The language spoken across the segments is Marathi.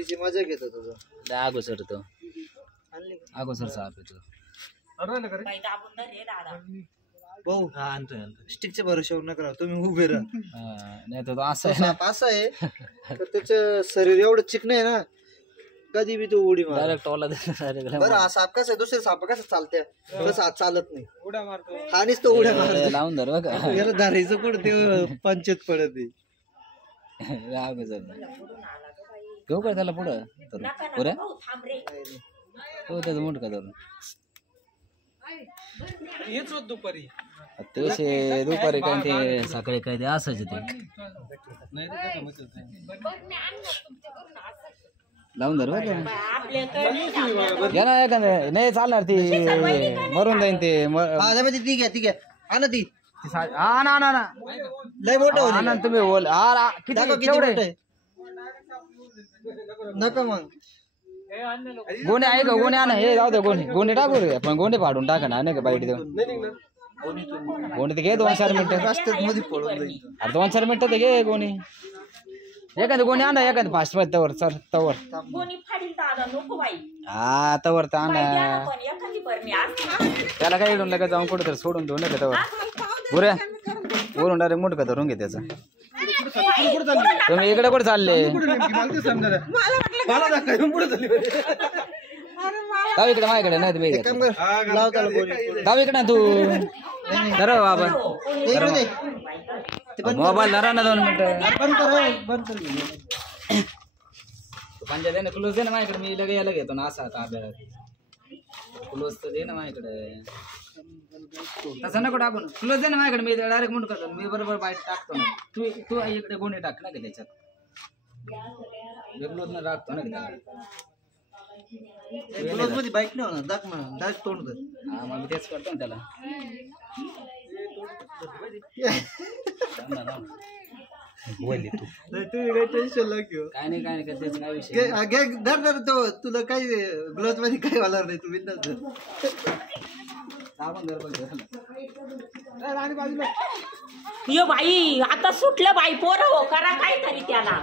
सुट्टीची मजा घेतो तुझं अगोदर तो अगोदर साप येतो भाऊ स्टिकच्या भरोशावर नका राहू, तुम्ही उभे राहा. नाही तर असं आहे ना, असं आहे तर त्याचं शरीर एवढं चिकन आहे ना, कधी बी तो उडी मार. डायरेक्ट टोला डायरेक्ट बरं हा साप कसा आहे, दुसरे साप कसं चालत्या तसं आज चालत नाही, उड्या मारतो. हानीच तो उड्या मारतो. लावून धर बघा याला धरायचं कुठं ते पंचायत पडत आहे. अगोदर घेऊ का त्याला पुढं पुऱ्या हो त्याचं मोठ का धरून हेच होत दुपारी ते दुपारी काय ते सकाळी काय ते असायचे ते लावून धर बघ घ्या ना एखादं नाही चालणार ती मरून जाईन ते ती घ्या ती घ्या आणा ती हा ना ना लय मोठं ना तुम्ही बोल किती नका मग गोणे आहे का गोणे आणा हे जाऊ दे गोणे टाकू रे पण गोणे फाडून टाका ना नाही का बाईट देऊन गोणे ते घे 2-4 मिनिटं रस्त्यात मध्ये पळून जाईल. 2-4 मिनिटं ते घे गोणे एखादं गोणे आणा एखादं फास्ट मध्ये तवर सर तवर हा तवर तर आणा त्याला काय इडून लगेच जाऊन कुठं तर सोडून देऊ नका तवर बुऱ्या वरून डायरेक्ट मोठं का धरून घे त्याचं तुम्ही इकडे कुठे चालले जाऊ इकडे माझ्याकडे नाही तुम्ही जाऊ इकडे तू धर बाबा मोबाईल धरा ना 2 मिनिटं पंजा दे ना क्लोज दे ना माझ्याकडे मी लगे यायला घेतो ना असा आता अभ्यास क्लोज तर दे ना माझ्याकडे तसं नको टाकून क्लोज दे ना माझ्याकडे मी डायरेक्ट म्हणून करतो मी बरोबर बाईट टाकतो ना तू इकडे गोणे टाक ना का त्याच्यात क्लोज ना टाकतो ना क्लोज मध्ये बाईक नाही होणार दाख म्हणा डायरेक्ट तोंड कर हा मग तेच करतो ना त्याला तुम्ही काही टेन्शन ला घेऊ काय नाही तेच काय विषय धर तो तुला काही ग्लोज मध्ये काही होणार नाही तुम्ही यो बाई आता सुटलं बाई पोर हो करा काहीतरी त्याला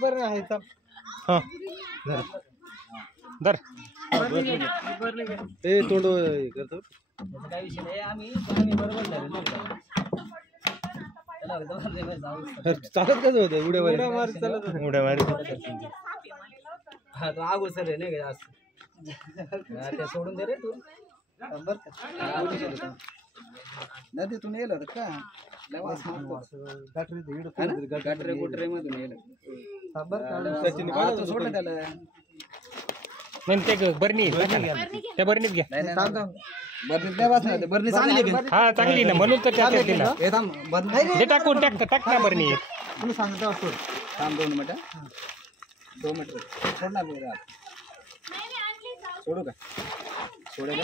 बरं आहे धर ते तोंड करतो काय विषय नाही आम्ही बरोबर चालत कसं होतं उड्या मार चालत उड्या मारी हा तो आगो सर आहे नाही का जास्त ते सोडून दे रे तू बर का नदीतून येलं होतं का गटरे गुटरे मधून येलं सोड त्याला नाही ते बरणी त्या बरणीत घ्या बरणीत नाही वाचणार बरणी चांगली हा चांगली ना म्हणून तर त्यात दिला ते टाकून टाक ना बरणी तुम्ही सांगतो असतो थांब 2 मिनिटं 2 मिनिटं सोड ना बरं सोडू का सोडेल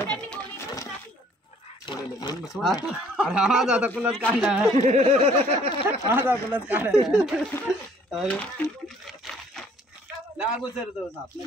माझा आता कुलाच काढला माझा कुलाच काढला अरे लागू सर तो साप नाही